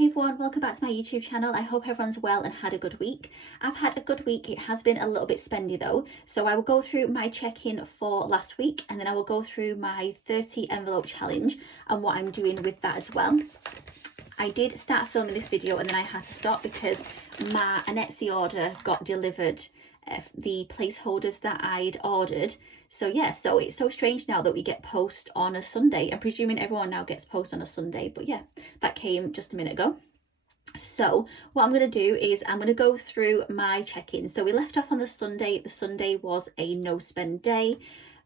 Hey everyone, welcome back to my YouTube channel. I hope everyone's well and had a good week. I've had a good week. It has been a little bit spendy though. So I will go through my check-in for last week and then I will go through my 30 envelope challenge and what I'm doing with that as well. I did start filming this video and then I had to stop because an Etsy order got delivered, the placeholders that I'd ordered. So yeah, so it's so strange now that we get post on a Sunday. I'm presuming everyone now gets post on a Sunday, but yeah, that came just a minute ago. So what I'm going to do is I'm going to go through my check-in. So we left off on the Sunday. The Sunday was a no spend day.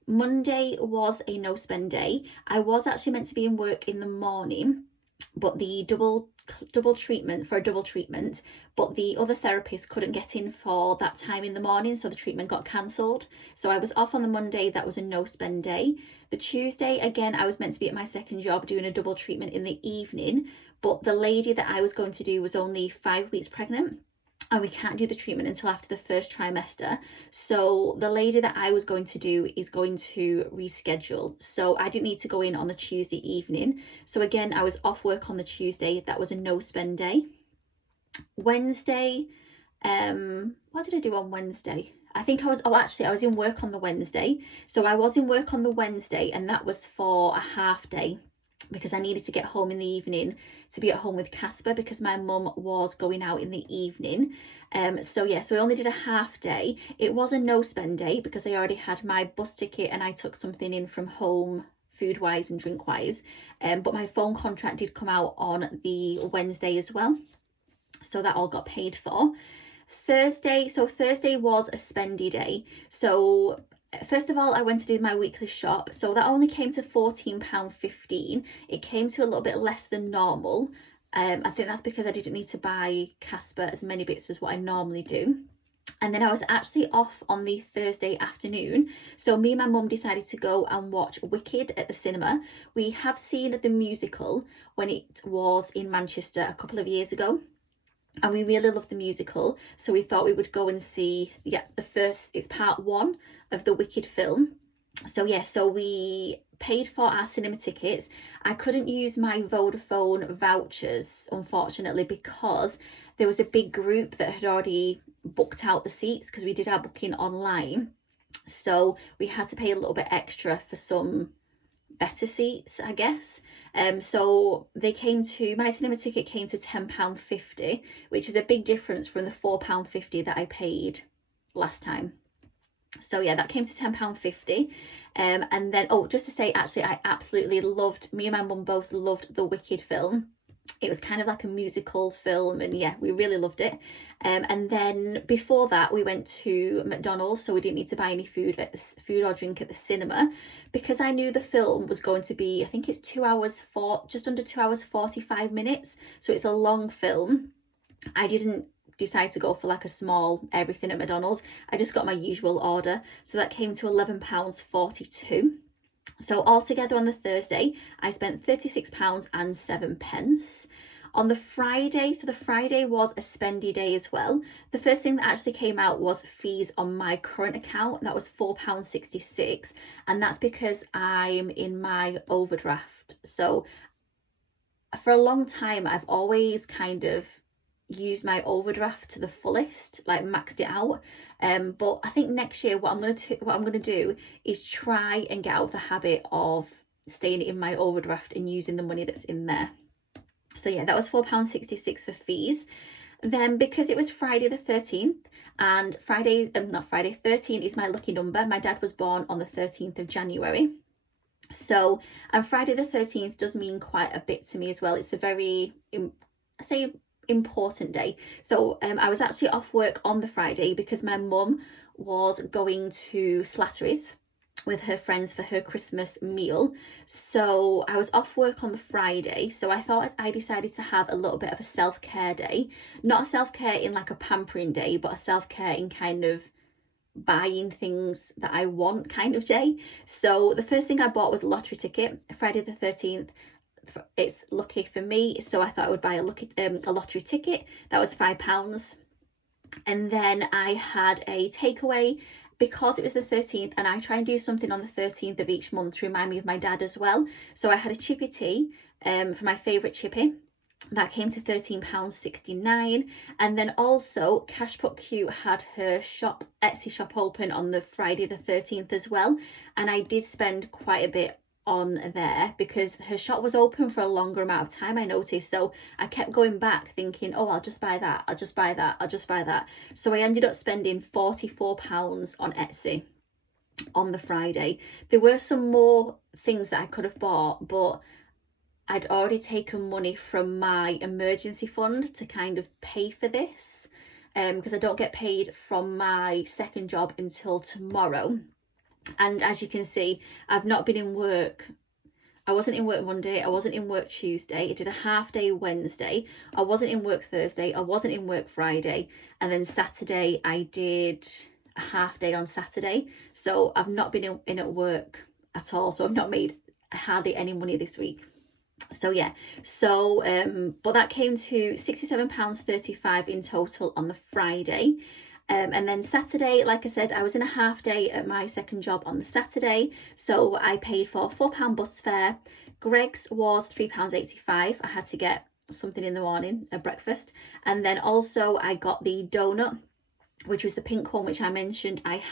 Monday was a no spend day. I was actually meant to be in work in the morning, but the double treatment, but the other therapist couldn't get in for that time in the morning, so the treatment got cancelled. So I was off on the Monday. That was a no spend day. The Tuesday, again, I was meant to be at my second job doing a double treatment in the evening, but the lady that I was going to do was only 5 weeks pregnant and we can't do the treatment until after the first trimester. So the lady that I was going to do is going to reschedule. So I didn't need to go in on the Tuesday evening. So again, I was off work on the Tuesday. That was a no spend day. Wednesday, what did I do on Wednesday? I think I was in work on the Wednesday. So I was in work on the Wednesday and that was for a half day, because I needed to get home in the evening to be at home with Casper because my mum was going out in the evening. So yeah, so I only did a half day. It was a no spend day because I already had my bus ticket and I took something in from home food wise and drink wise. But my phone contract did come out on the Wednesday as well. So that all got paid for. Thursday was a spendy day. So first of all, I went to do my weekly shop. So that only came to £14.15. It came to a little bit less than normal. I think that's because I didn't need to buy Casper as many bits as what I normally do. And then I was actually off on the Thursday afternoon. So me and my mum decided to go and watch Wicked at the cinema. We have seen the musical when it was in Manchester a couple of years ago. And we really loved the musical, so we thought we would go and see it's part one of the Wicked film. So yeah, so we paid for our cinema tickets. I couldn't use my Vodafone vouchers, unfortunately, because there was a big group that had already booked out the seats because we did our booking online. So we had to pay a little bit extra for some better seats, I guess. So my cinema ticket came to £10.50, which is a big difference from the £4.50 that I paid last time. So yeah, that came to £10.50. And then, just to say, actually, I absolutely loved, me and my mum both loved the Wicked film. It was kind of like a musical film and yeah, we really loved it. And then before that we went to McDonald's, so we didn't need to buy any food or drink at the cinema because I knew the film was going to be, I think it's just under 2 hours 45 minutes, so it's a long film. I didn't decide to go for like a small everything at McDonald's. I just got my usual order, so that came to £11.42. So altogether on the Thursday, I spent £36.07. On the Friday, so the Friday was a spendy day as well. The first thing that actually came out was fees on my current account. That was £4.66. And that's because I'm in my overdraft. So for a long time, I've always kind of used my overdraft to the fullest, like maxed it out. But I think next year what I'm gonna do is try and get out of the habit of staying in my overdraft and using the money that's in there. So yeah, that was £4.66 for fees. Then because it was Friday the 13th, and 13 is my lucky number. My dad was born on the 13th of January. So, and Friday the 13th does mean quite a bit to me as well. It's a very, important day. So I was actually off work on the Friday because my mum was going to Slattery's with her friends for her Christmas meal. So I was off work on the Friday, so I decided to have a little bit of a self-care day. Not a self-care in like a pampering day, but a self-care in kind of buying things that I want kind of day. So the first thing I bought was a lottery ticket. Friday the 13th, it's lucky for me, so I thought I would buy a lottery ticket. That was £5. And then I had a takeaway because it was the 13th, and I try and do something on the 13th of each month to remind me of my dad as well. So I had a chippy tea for my favourite chippy. That came to £13.69. And then also Cash.Q had her Etsy shop open on the Friday the 13th as well, and I did spend quite a bit on there because her shop was open for a longer amount of time, I noticed. So I kept going back thinking, oh, I'll just buy that, I'll just buy that, I'll just buy that. So I ended up spending £44 on Etsy on the Friday. There were some more things that I could have bought, but I'd already taken money from my emergency fund to kind of pay for this, because I don't get paid from my second job until tomorrow. And as you can see, I've not been in work. I wasn't in work Monday, I wasn't in work Tuesday, I did a half day Wednesday, I wasn't in work Thursday, I wasn't in work Friday, and then Saturday I did a half day on Saturday. So I've not been in at work at all, so I've not made hardly any money this week. So yeah, so but that came to £67.35 in total on the Friday. And then Saturday, like I said, I was in a half day at my second job on the Saturday, so I paid for £4 bus fare. Greggs was £3.85. I had to get something in the morning, a breakfast. And then also I got the donut, which was the pink one, which I mentioned I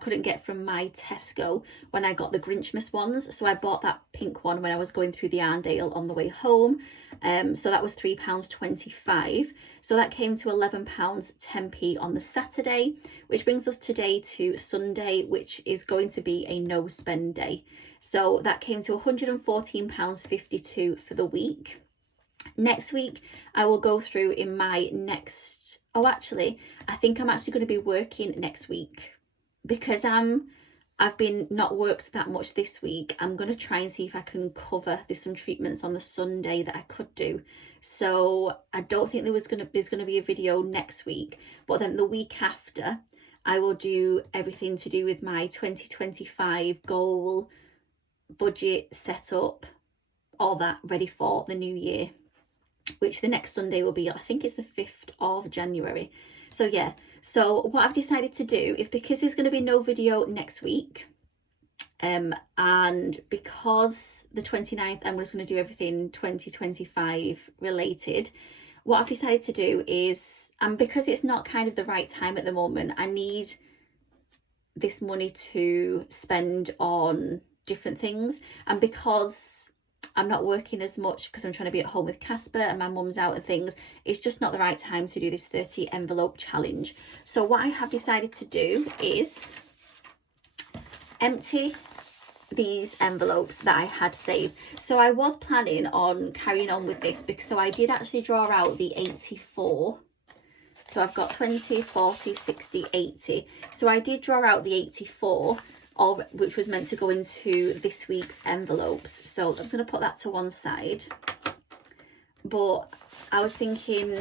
couldn't get from my Tesco when I got the Grinchmas ones. So I bought that pink one when I was going through the Arndale on the way home. So that was £3.25. So that came to £11.10 on the Saturday, which brings us today to Sunday, which is going to be a no spend day. So that came to £114.52 for the week. Next week, I will go through in my next... Oh, actually, I think I'm actually going to be working next week. Because I've been not worked that much this week, I'm going to try and see if I can cover. There's some treatments on the Sunday that I could do. So I don't think there's going to be a video next week. But then the week after, I will do everything to do with my 2025 goal, budget, setup, all that ready for the new year. Which the next Sunday will be, I think it's the 5th of January. So yeah. So what I've decided to do is, because there's going to be no video next week, and because the 29th I'm just going to do everything 2025 related, what I've decided to do is, and because it's not kind of the right time at the moment, I need this money to spend on different things, and because I'm not working as much because I'm trying to be at home with Casper and my mum's out and things, it's just not the right time to do this 30 envelope challenge. So what I have decided to do is empty these envelopes that I had saved. So I was planning on carrying on with this, because so I did actually draw out the 84. So I've got 20, 40, 60, 80. So I did draw out the 84. Which was meant to go into this week's envelopes. So I'm just going to put that to one side. But I was thinking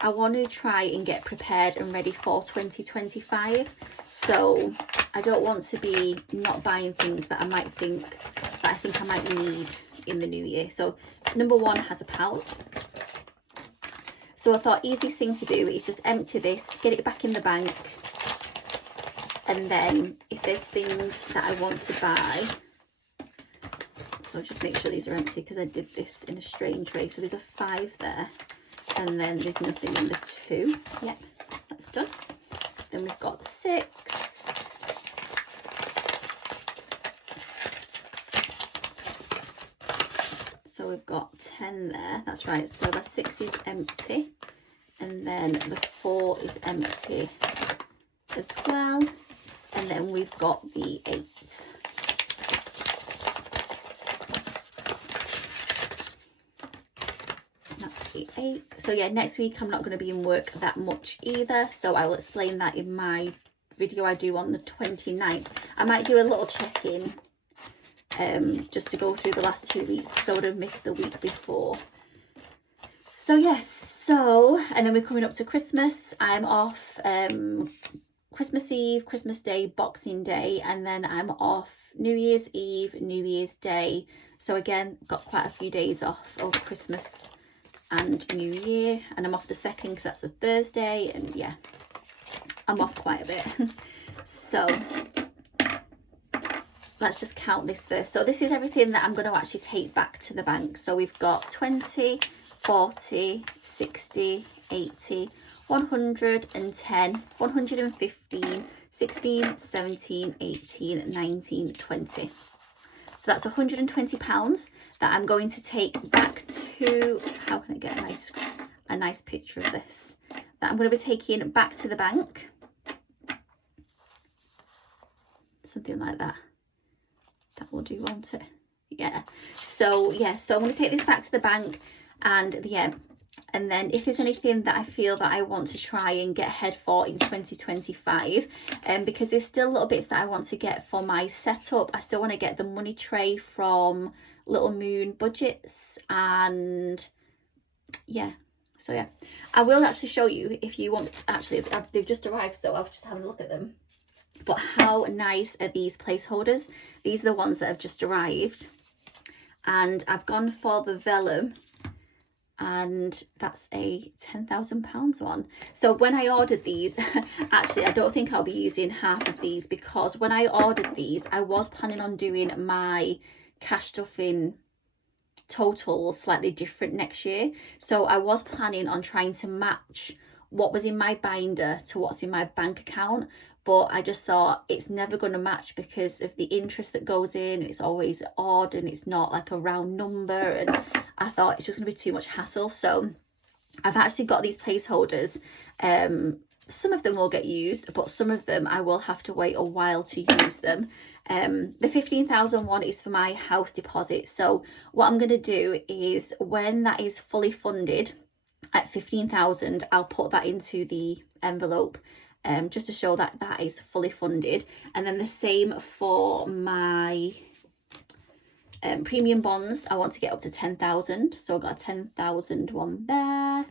I want to try and get prepared and ready for 2025. So I don't want to be not buying things that I think I might need in the new year. So number one has a pouch. So I thought easiest thing to do is just empty this, get it back in the bank. And then if there's things that I want to buy, so just make sure these are empty because I did this in a strange way. So there's a 5 there, and then there's nothing in the 2. Yep, that's done. Then we've got 6. So we've got 10 there, that's right. So the 6 is empty, and then the 4 is empty as well. And then we've got the 8. That's the 8. So yeah, next week I'm not going to be in work that much either. So I will explain that in my video I do on the 29th. I might do a little check-in just to go through the last 2 weeks, because I would have missed the week before. So yes, so, and then we're coming up to Christmas. I'm off Christmas Eve, Christmas Day, Boxing Day, and then I'm off New Year's Eve, New Year's Day. So again, got quite a few days off over Christmas and New Year, and I'm off the 2nd because that's a Thursday, and yeah, I'm off quite a bit. So let's just count this first. So this is everything that I'm going to actually take back to the bank. So we've got 20, 40, 60, 80, 110, 115, 16, 17, 18, 19, 20. So that's £120 that I'm going to take back to, how can I get a nice picture of this? That I'm going to be taking back to the bank. Something like that. That will do, won't it? Yeah. So yeah, so I'm going to take this back to the bank, and yeah, and then if there's anything that I feel that I want to try and get ahead for in 2025, because there's still little bits that I want to get for my setup. I still want to get the money tray from Little Moon Budgets, and yeah, so yeah, I will actually show you if you want. Actually, they've just arrived, so I've just having a look at them. But how nice are these placeholders? These are the ones that have just arrived, and I've gone for the vellum, and that's a £10,000 one. So when I ordered these, actually I don't think I'll be using half of these, because when I ordered these I was planning on doing my cash stuffing totals slightly different next year. So I was planning on trying to match what was in my binder to what's in my bank account, but I just thought it's never going to match because of the interest that goes in. It's always odd and it's not like a round number, and I thought it's just going to be too much hassle. So I've actually got these placeholders. Some of them will get used, but some of them I will have to wait a while to use them. The 15,000 one is for my house deposit. So what I'm going to do is, when that is fully funded at 15,000, I'll put that into the envelope, just to show that that is fully funded. And then the same for my premium bonds. I want to get up to 10,000, so I've got a 10,000 one there.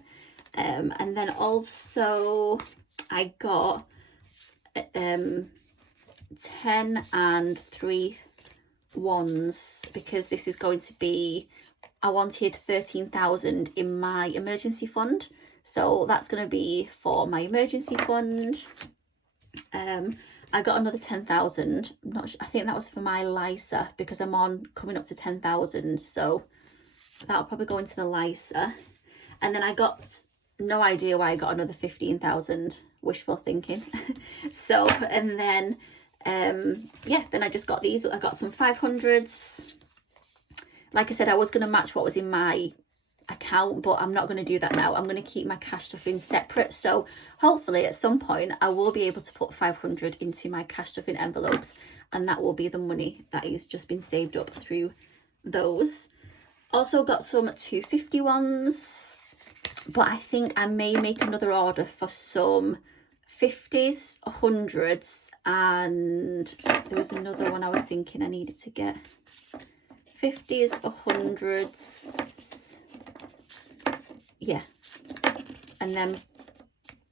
And then also I got 10 and 3 ones, because this is going to be, I wanted 13,000 in my emergency fund, so that's going to be for my emergency fund. I got another 10,000. I'm not sure, I think that was for my LISA, because I'm on coming up to 10,000, so that'll probably go into the LISA. And then I got, no idea why I got another 15,000, wishful thinking. So, and then yeah, then I just got these. I got some 500s. Like I said, I was going to match what was in my account, but I'm not going to do that now. I'm going to keep my cash stuffing separate. So hopefully at some point I will be able to put 500 into my cash stuffing envelopes, and that will be the money that is just been saved up through those. Also got some 250 ones, but I think I may make another order for some 50s, 100s, and there was another one I was thinking I needed to get. 50s, 100s, yeah, and then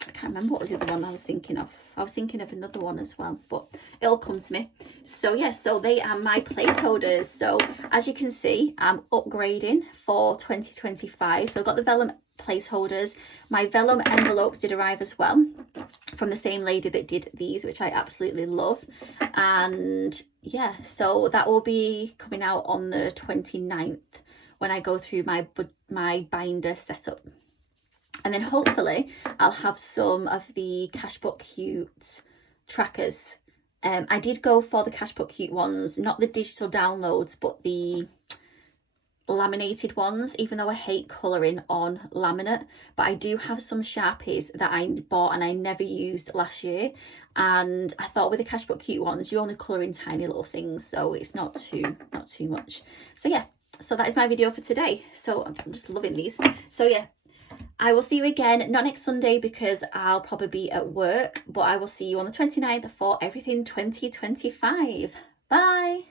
I can't remember what was the other one I was thinking of. I was thinking of another one as well, but it'll come to me. So yeah, so they are my placeholders. So as you can see, I'm upgrading for 2025. So I've got the vellum placeholders. My vellum envelopes did arrive as well, from the same lady that did these, which I absolutely love. And yeah, so that will be coming out on the 29th when I go through my binder setup. And then hopefully I'll have some of the Cashbook Cute trackers. I did go for the Cashbook Cute ones, not the digital downloads, but the laminated ones, even though I hate colouring on laminate. But I do have some Sharpies that I bought and I never used last year, and I thought with the Cashbook Cute ones you only colour in tiny little things, so it's not too much. So yeah, so that is my video for today. So I'm just loving these. So yeah, I will see you again, not next Sunday because I'll probably be at work, but I will see you on the 29th for everything 2025. Bye.